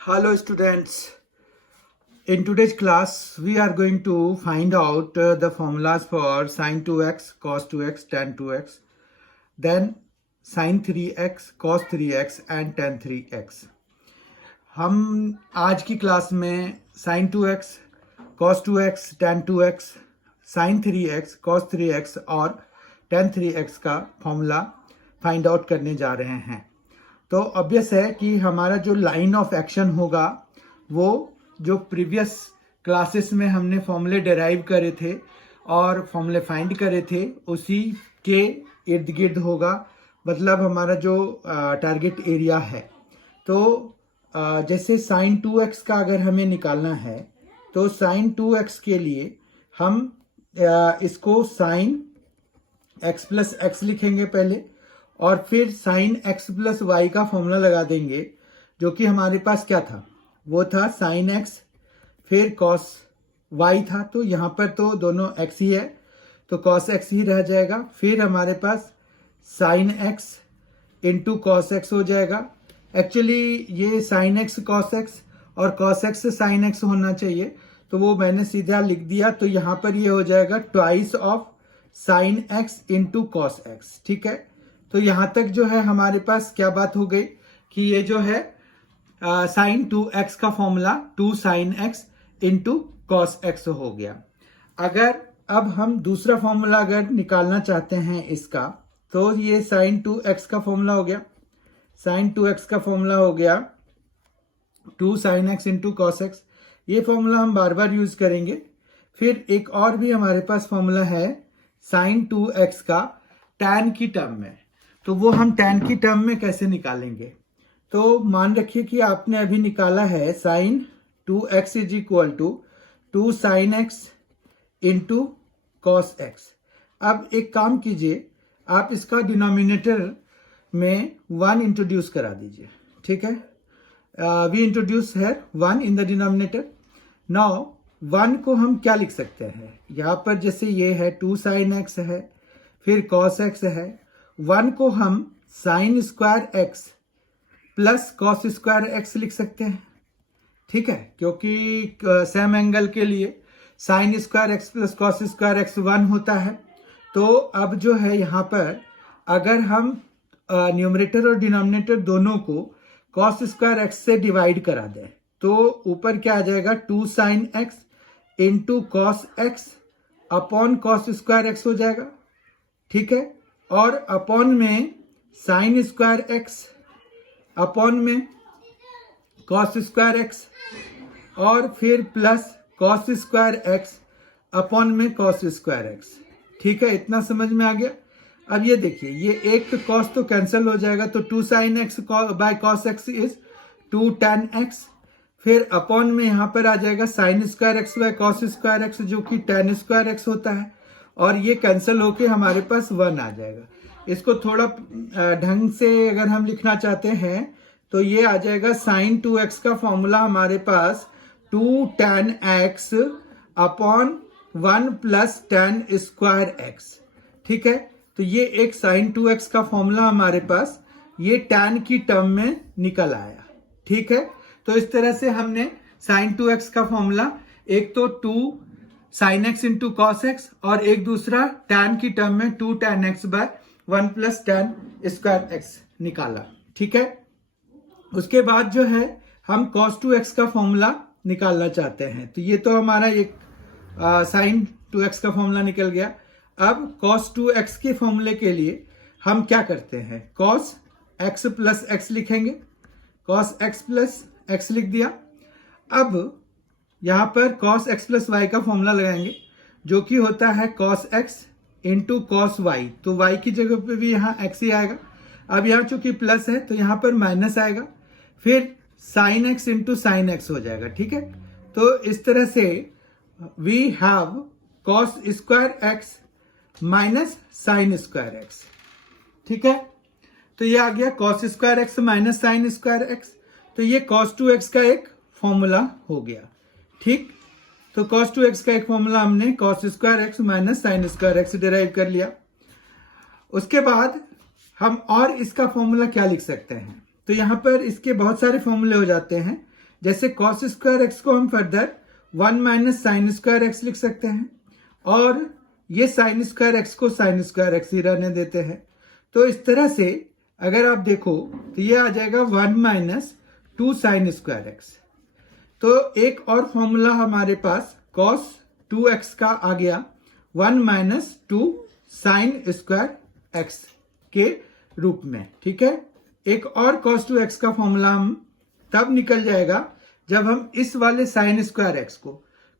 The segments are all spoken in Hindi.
Hello students, in today's class we are going to find out the formulas for sin 2x, cos 2x, tan 2x, then sin 3x, cos 3x and tan 3x. हम आज की क्लास में sin 2x, cos 2x, tan 2x, sin 3x, cos 3x और tan 3x का फॉर्मूला फाइंड आउट करने जा रहे हैं। तो ऑब्वियस है कि हमारा जो लाइन ऑफ एक्शन होगा वो जो प्रीवियस क्लासेस में हमने फॉर्मूले डिराइव करे थे और फॉर्मूले फाइंड करे थे उसी के इर्द गिर्द होगा, मतलब हमारा जो टारगेट एरिया है। तो जैसे sin 2x का अगर हमें निकालना है तो sin 2x के लिए हम इसको sin x प्लस एक्स लिखेंगे पहले और फिर sin x प्लस वाई का फॉर्मूला लगा देंगे, जो कि हमारे पास क्या था, वो था sin x फिर cos y था। तो यहाँ पर तो दोनों x ही है तो cos x ही रह जाएगा। फिर हमारे पास sin x into cos x हो जाएगा। एक्चुअली ये sin x cos x और cos x sin x होना चाहिए, तो वो मैंने सीधा लिख दिया। तो यहाँ पर ये हो जाएगा twice of sin x into cos x। ठीक है, तो यहाँ तक जो है हमारे पास क्या बात हो गई कि ये जो है sin 2x का formula 2 sin x into cos x हो गया। अगर अब हम दूसरा फॉर्मूला अगर निकालना चाहते हैं इसका, तो ये sin 2x का फॉर्मूला हो गया, sin 2x का फॉर्मूला हो गया 2 sin x into cos x। ये फॉर्मूला हम बार बार यूज करेंगे। फिर एक और भी हमारे पास फॉर्मूला है sin 2x का tan की टर्म में, तो वो हम tan की टर्म में कैसे निकालेंगे। तो मान रखिए कि आपने अभी निकाला है sin 2x is equal to 2 sin x into cos x। अब एक काम कीजिए, आप इसका डिनोमिनेटर में 1 इंट्रोड्यूस करा दीजिए। ठीक है, वी इंट्रोड्यूस है 1 इन द डिनोमिनेटर। नाउ 1 को हम क्या लिख सकते हैं, यहाँ पर जैसे ये है 2 sin x है फिर cos x है, 1 को हम sin square x plus cos square x लिख सकते हैं। ठीक है, क्योंकि सेम एंगल के लिए sin square x plus cos square x 1 होता है। तो अब जो है यहाँ पर अगर हम न्यूमरेटर और डिनोमिनेटर दोनों को cos स्क्वायर x से डिवाइड करा दें तो ऊपर क्या आ जाएगा 2 sin x into cos x upon cos square x हो जाएगा। ठीक है, और अपॉन में sin स्क्वायर x अपॉन में cos स्क्वायर x और फिर plus cos square x upon में cos स्क्वायर x। ठीक है, इतना समझ में आ गया। अब ये देखिए, ये एक cos तो कैंसिल हो जाएगा, तो 2 sin x by cos x is 2 tan x। फिर अपॉन में यहाँ पर आ जाएगा sin square x by cos square x, जो कि tan स्क्वायर x होता है, और ये कैंसिल होके हमारे पास 1 आ जाएगा। इसको थोड़ा ढंग से अगर हम लिखना चाहते हैं तो ये आ जाएगा sin 2x का फॉर्मूला हमारे पास 2 tan x upon 1 plus tan square x। ठीक है, तो ये एक sin 2x का फॉर्मूला हमारे पास ये tan की टर्म में निकल आया। ठीक है, तो इस तरह से हमने sin 2x का फॉर्मूला एक तो 2 sin x into cos x और एक दूसरा tan की टर्म में 2 tan x बाय 1 प्लस tan स्क्वायर x निकाला। ठीक है, उसके बाद जो है हम cos 2x का फॉर्मूला निकालना चाहते हैं, तो ये तो हमारा एक sin 2x का फॉर्मूला निकल गया। अब cos 2x के फॉर्मूले के लिए हम क्या करते हैं, cos x प्लस x लिखेंगे, cos x प्लस x लिख दिया। अब यहाँ पर cos x प्लस y का फॉर्मूला लगाएंगे, जो कि होता है cos x into cos y। तो y की जगह पे भी यहाँ x ही आएगा। अब यहाँ चूंकि प्लस है तो यहाँ पर माइनस आएगा, फिर sin x into sine x हो जाएगा। ठीक है, तो इस तरह से we have cos square x minus sine square x। ठीक है, तो ये आ गया cos square x minus sine square x। तो ये cos 2x का एक फॉर्मूला हो गया। ठीक, तो cos 2x का एक फॉर्मूला हमने cos square x minus sine square x derive कर लिया। उसके बाद हम और इसका फॉर्मूला क्या लिख सकते हैं, तो यहाँ पर इसके बहुत सारे फॉर्मूले हो जाते हैं, जैसे कॉस स्क्वायर एक्स को हम further 1 minus sine square x लिख सकते हैं, और ये साइन स्क्वायर एक्स को साइन स्क्वायर एक्स ही रहने देते हैं। तो इस तरह से अगर आप देखो तो ये आ जाएगा 1 माइनस 2 साइन स्क्वायर एक्स। तो एक और फॉर्मूला हमारे पास कॉस 2x का आ गया 1 माइनस 2 साइन स्क्वायर एक्स के रूप में। ठीक है, एक और कॉस 2x का फॉर्मूला हम तब निकल जाएगा जब हम इस वाले साइन स्क्वायर एक्स को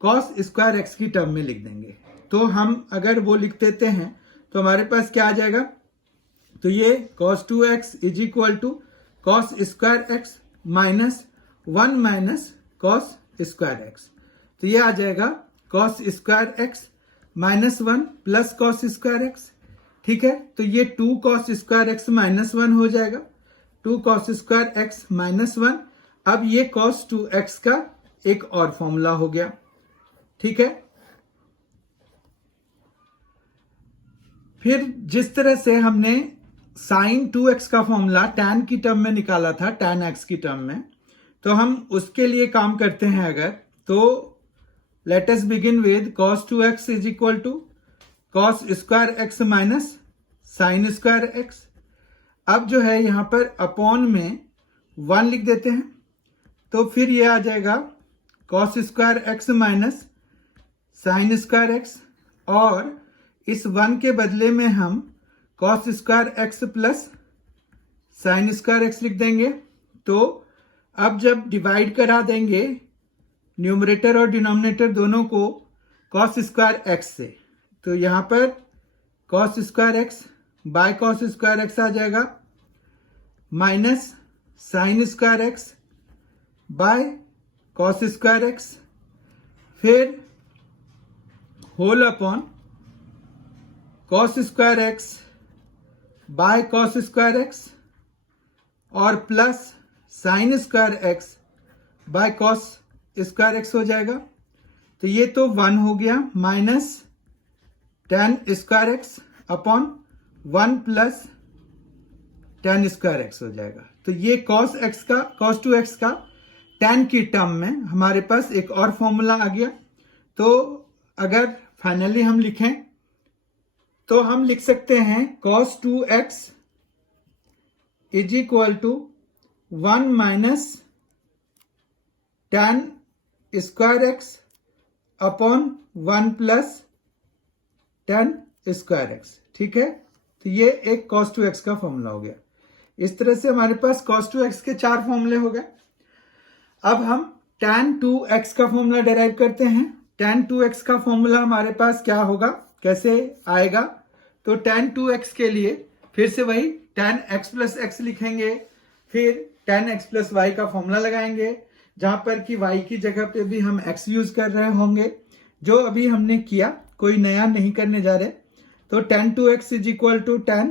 कॉस स्क्वायर एक्स की टर्म में लिख देंगे। तो हम अगर वो लिख देते हैं तो हमारे पास क्या आ जाएगा, तो ये cos 2x is equal to cos square x minus 1 minus cos square x. तो ये आ जाएगा cos square x minus 1 plus cos square x. ठीक है, तो ये 2 कॉस स्क्वायर एक्स माइनस 1 हो जाएगा, 2 कॉस स्क्वायर एक्स माइनस 1। अब ये cos 2x का एक और फॉर्मूला हो गया। ठीक है, फिर जिस तरह से हमने sin 2x का फॉर्मूला tan की टर्म में निकाला था, tan x की टर्म में, तो हम उसके लिए काम करते हैं अगर, तो let us begin with cos 2x is equal to cos square x minus sine square x. अब जो है यहां पर अपॉन में 1 लिख देते हैं, तो फिर ये आ जाएगा cos square x minus sine square x, और इस 1 के बदले में हम cos square x plus sine square x लिख देंगे। तो अब जब डिवाइड करा देंगे न्यूमरेटर और डिनोमिनेटर दोनों को cos स्क्वायर एक्स से, तो यहां पर cos square x by cos square x आ जाएगा minus sine square x by cos square x, फिर whole upon cos square x by cos square x, और plus sine square x by cos square x हो जाएगा। तो ये तो 1 हो गया, minus tan square x upon 1 plus tan square x हो जाएगा। तो ये cos 2x का tan की टर्म में हमारे पास एक और फॉर्मूला आ गया। तो अगर फाइनली हम लिखें तो हम लिख सकते हैं cos 2x is equal to 1 minus tan square x upon 1 plus tan square x. ठीक है, तो ये एक cos 2x का फॉर्मूला हो गया। इस तरह से हमारे पास cos 2x के 4 फॉर्मूले हो गए। अब हम tan 2x का फॉर्मूला डेराइव करते हैं। tan 2x का फॉर्मूला हमारे पास क्या होगा, कैसे आएगा, तो tan 2x के लिए फिर से वही tan x प्लस एक्स लिखेंगे, फिर tan x प्लस वाई का फॉर्मूला लगाएंगे, जहां पर कि y की जगह पे भी हम x यूज कर रहे होंगे, जो अभी हमने किया, कोई नया नहीं करने जा रहे। तो tan 2x is equal to tan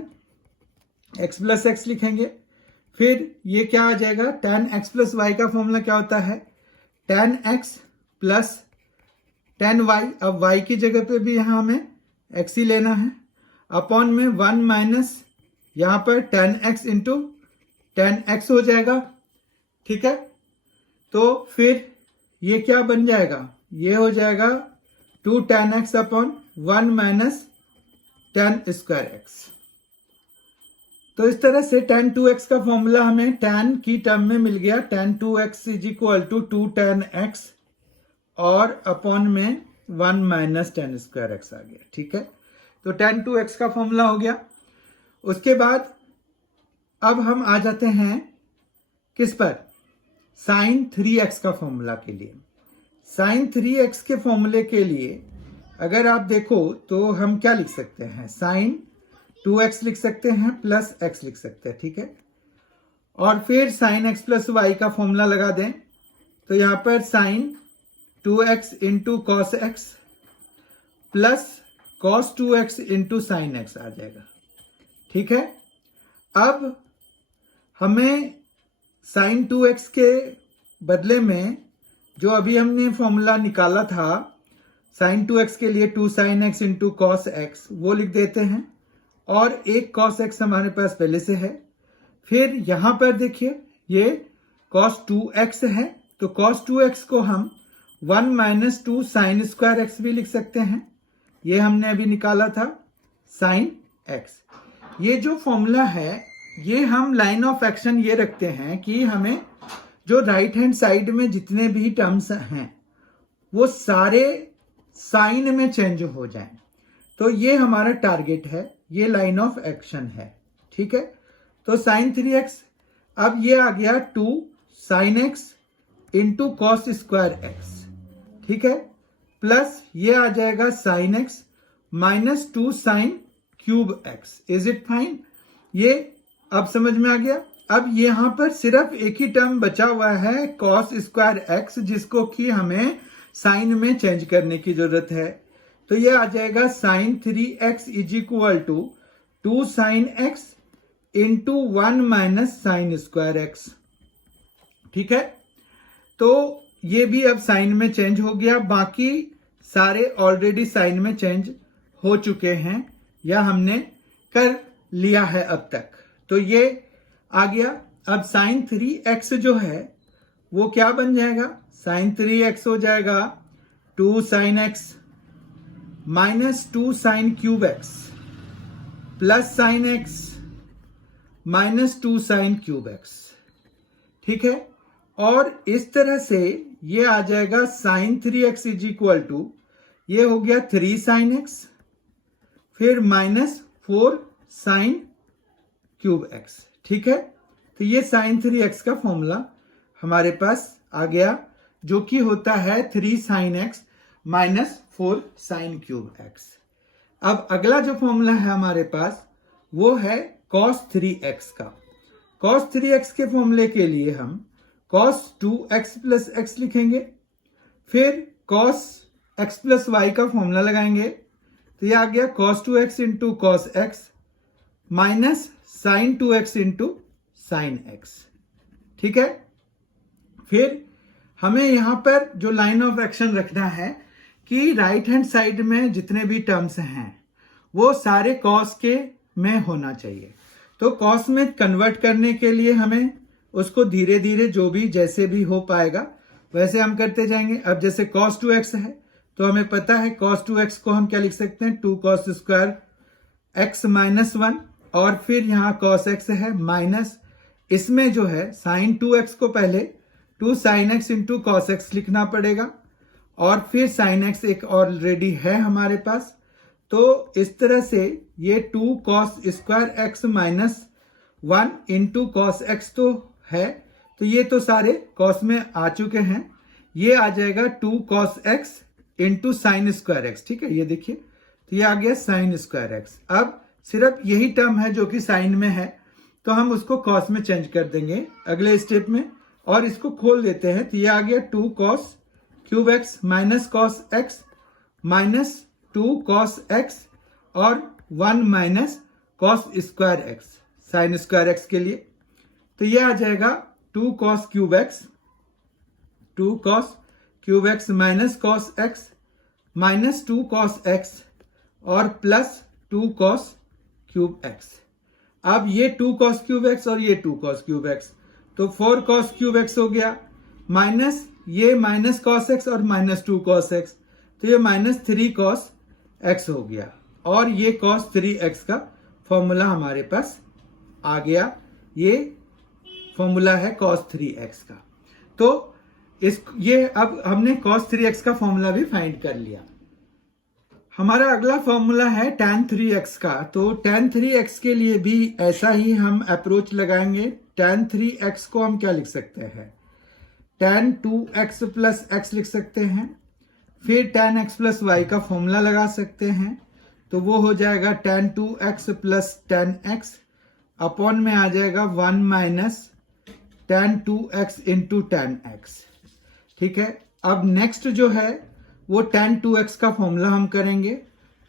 x plus x लिखेंगे। फिर ये क्या आ जाएगा, tan x प्लस वाई का फॉर्मूला क्या होता है, tan x plus tan y। अब y की जगह पे भी यहां हमें x ही लेना है, अपॉन में 1 माइनस यहां पर tan x into tan x हो जाएगा। ठीक है, तो फिर ये क्या बन जाएगा, ये हो जाएगा 2 tan x upon 1 minus tan square x. तो इस तरह से tan 2x का फॉर्मूला हमें tan की टर्म में मिल गया, tan 2x is equal to 2 tan x और अपॉन में 1 माइनस tan स्क्वायर x आ गया। ठीक है, तो tan 2x का फॉर्मूला हो गया। उसके बाद अब हम आ जाते हैं किस पर, sin 3x का फॉर्मूला के लिए। sin 3x के फॉर्मूले के लिए अगर आप देखो तो हम क्या लिख सकते हैं, sin 2x लिख सकते हैं प्लस x लिख सकते हैं। ठीक है, और फिर sin x प्लस वाई का फॉर्मूला लगा दें, तो यहां पर sin 2x into cos x plus cos 2x into sine x आ जाएगा। ठीक है, अब हमें sin 2x के बदले में जो अभी हमने फॉर्मूला निकाला था sin 2x के लिए 2 sin x into cos x, वो लिख देते हैं, और एक cos x हमारे पास पहले से है। फिर यहां पर देखिए ये cos 2x है, तो cos 2x को हम 1 माइनस 2 साइन स्क्वायर एक्स भी लिख सकते हैं। ये हमने अभी निकाला था साइन एक्स। ये जो फॉर्मूला है ये हम लाइन ऑफ एक्शन ये रखते हैं कि हमें जो राइट हैंड साइड में जितने भी टर्म्स हैं वो सारे साइन में चेंज हो जाएं। तो ये हमारा टारगेट है, ये लाइन ऑफ एक्शन है। ठीक है, तो साइन 3x, अब ये आ गया 2 sine x into cos square x. ठीक है, प्लस ये आ जाएगा sine x minus 2 sine cube x. Is it fine? ये अब समझ में आ गया। अब यहां पर सिर्फ एक ही टर्म बचा हुआ है कॉस स्क्वायर एक्स, जिसको कि हमें साइन में चेंज करने की जरूरत है। तो ये आ जाएगा sine 3x is equal to 2 sine x into 1 minus sine square x. ठीक है, तो ये भी अब साइन में चेंज हो गया। बाकी सारे ऑलरेडी साइन में चेंज हो चुके हैं या हमने कर लिया है अब तक। तो ये आ गया। अब साइन 3x जो है वो क्या बन जाएगा? साइन 3x हो जाएगा 2 sine x minus 2 sine cube x plus sine x minus 2 sine cube x. ठीक है, और इस तरह से ये आ जाएगा sine 3x is equal to, ये हो गया 3 साइन एक्स फिर माइनस 4 साइन क्यूब एक्स। ठीक है, तो ये साइन 3x का फॉर्मूला हमारे पास आ गया, जो कि होता है 3 sine x minus 4 sine cube x. अब अगला जो फॉर्मूला है हमारे पास वो है cos 3x का। cos 3x के फॉर्मूले के लिए हम cos 2x प्लस एक्स लिखेंगे, फिर cos x प्लस वाई का फॉर्मूला लगाएंगे। तो ये आ गया cos 2x into cos x minus sine 2x into sine x. ठीक है, फिर हमें यहां पर जो लाइन ऑफ एक्शन रखना है कि राइट हैंड साइड में जितने भी टर्म्स हैं वो सारे कॉस के में होना चाहिए। तो कॉस में कन्वर्ट करने के लिए हमें उसको धीरे धीरे जो भी जैसे भी हो पाएगा वैसे हम करते जाएंगे। अब जैसे cos 2x है तो हमें पता है cos 2x को हम क्या लिख सकते हैं? 2 cos स्क्वायर x माइनस 1, और फिर यहाँ cos x है माइनस, इसमें जो है साइन 2x को पहले 2 sine x into cos x लिखना पड़ेगा, और फिर साइन एक्स एक ऑलरेडी है हमारे पास। तो इस तरह से ये 2 cos square x minus 1 into cos x तो है, तो ये तो सारे कॉस में आ चुके हैं। ये आ जाएगा 2 cos x into sine square x. ठीक है, ये देखिए, तो ये आ गया साइन स्क्वायर एक्स। अब सिर्फ यही टर्म है जो कि साइन में है, तो हम उसको कॉस में चेंज कर देंगे अगले स्टेप में, और इसको खोल देते हैं। तो ये आ गया 2 cos cube x minus cos x minus 2 cos x और 1 minus cos square x sign square x के लिए। तो ये आ जाएगा 2 cos cube x, 2 cos cube x minus cos x minus 2 cos x और प्लस 2 कॉस क्यूब एक्स। अब ये 2 कॉस क्यूब एक्स और ये 2 कॉस क्यूब एक्स, तो 4 कॉस क्यूब एक्स हो गया, माइनस ये माइनस कॉस एक्स और माइनस 2 कॉस एक्स, तो ये माइनस 3 कॉस एक्स हो गया, और ये कॉस 3x का फॉर्मूला हमारे पास आ गया। ये फॉर्मूला है cos 3x का। तो ये अब हमने cos 3x का फॉर्मूला भी फाइंड कर लिया। हमारा अगला फॉर्मूला है tan 3x का। तो tan 3x के लिए भी ऐसा ही हम अप्रोच लगाएंगे। tan 3x को हम क्या लिख सकते हैं? tan 2x प्लस x लिख सकते हैं, फिर tan x प्लस वाई का फॉर्मूला लगा सकते हैं। तो वो हो जाएगा tan 2x plus tan x upon में आ जाएगा 1 minus tan 2x into tan x। ठीक है, अब नेक्स्ट जो है वो tan 2x का फॉर्मूला हम करेंगे।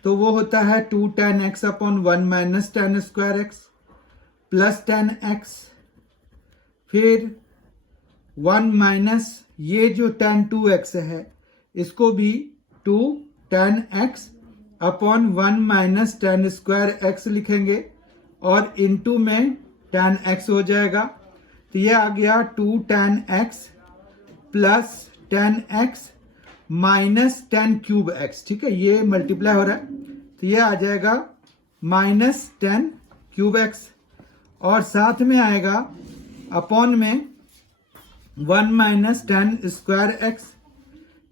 तो वो होता है 2 tan x upon 1 minus tan square x plus tan x, फिर 1 माइनस ये जो tan 2x है इसको भी 2 tan x upon 1 minus tan square x लिखेंगे, और इनटू में tan x हो जाएगा। तो ये आ गया 2 tan x plus 10x minus 10 cube x, ठीक है, ये मल्टीप्लाई हो रहा है तो ये आ जाएगा माइनस 10 क्यूब x, और साथ में आएगा अपॉन में 1 माइनस 10 स्क्वायर x,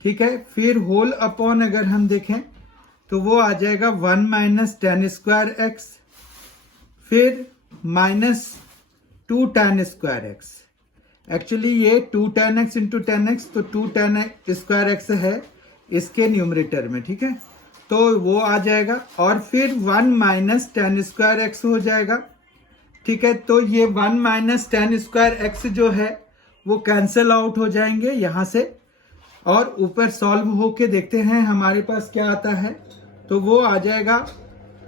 ठीक है। फिर होल अपॉन अगर हम देखें तो वो आ जाएगा 1 माइनस 10 स्क्वायर x, फिर माइनस 2 10 स्क्वायर x। एक्चुअली ये 2 10x इंटू 10x, तो 2 10 स्क्वायर x है इसके न्यूमरेटर में, ठीक है, तो वो आ जाएगा। और फिर 1 माइनस 10 स्क्वायर x हो जाएगा, ठीक है। तो ये 1 माइनस 10 स्क्वायर x जो है वो कैंसल आउट हो जाएंगे यहाँ से, और ऊपर सॉल्व होके देखते हैं हमारे पास क्या आता है। तो वो आ जाएगा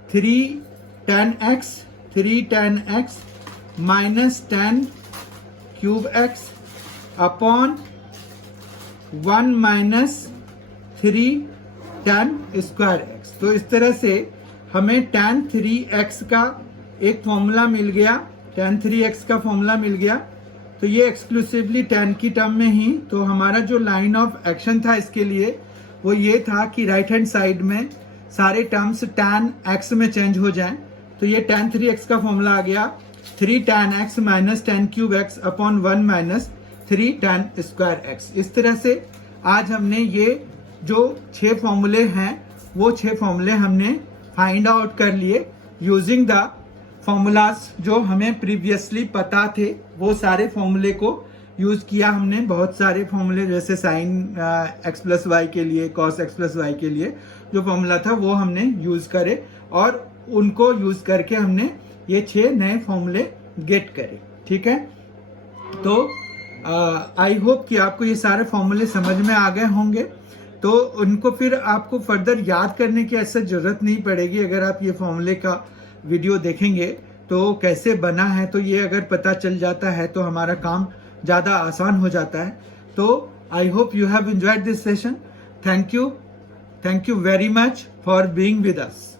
3 10x minus 10 cube x upon 1 minus 3 10 square x। तो इस तरह से हमें tan 3x का एक फॉर्मूला मिल गया, tan 3x का फॉर्मूला मिल गया। तो ये एक्सक्लूसिवली tan की टर्म में ही, तो हमारा जो लाइन ऑफ एक्शन था इसके लिए वो ये था कि राइट हैंड साइड में सारे टर्म्स tan x में चेंज हो जाएं। तो ये tan 3x का फॉर्मूला आ गया 3 tan x minus 10 cube x upon 1 minus 3 tan square x। इस तरह से आज हमने ये जो 6 फॉर्मूले हैं वो 6 फॉर्मूले हमने फाइंड आउट कर लिए यूजिंग द फॉर्मूलाज जो हमें प्रीवियसली पता थे। वो सारे फॉर्मूले को यूज किया हमने, बहुत सारे फॉर्मूले जैसे साइन x प्लस वाई के लिए, कॉस x प्लस वाई के लिए जो फॉर्मूला था वो हमने यूज करे, और उनको यूज करके हमने ये 6 नए फॉर्मूले गेट करे, ठीक है। तो आई होप कि आपको ये सारे फॉर्मूले समझ में आ गए होंगे, तो उनको फिर आपको फर्दर याद करने की ऐसा जरूरत नहीं पड़ेगी। अगर आप ये फॉर्मूले का वीडियो देखेंगे तो कैसे बना है, तो ये अगर पता चल जाता है तो हमारा काम ज़्यादा आसान हो जाता है। तो I hope you have enjoyed this session. Thank you very much for being with us.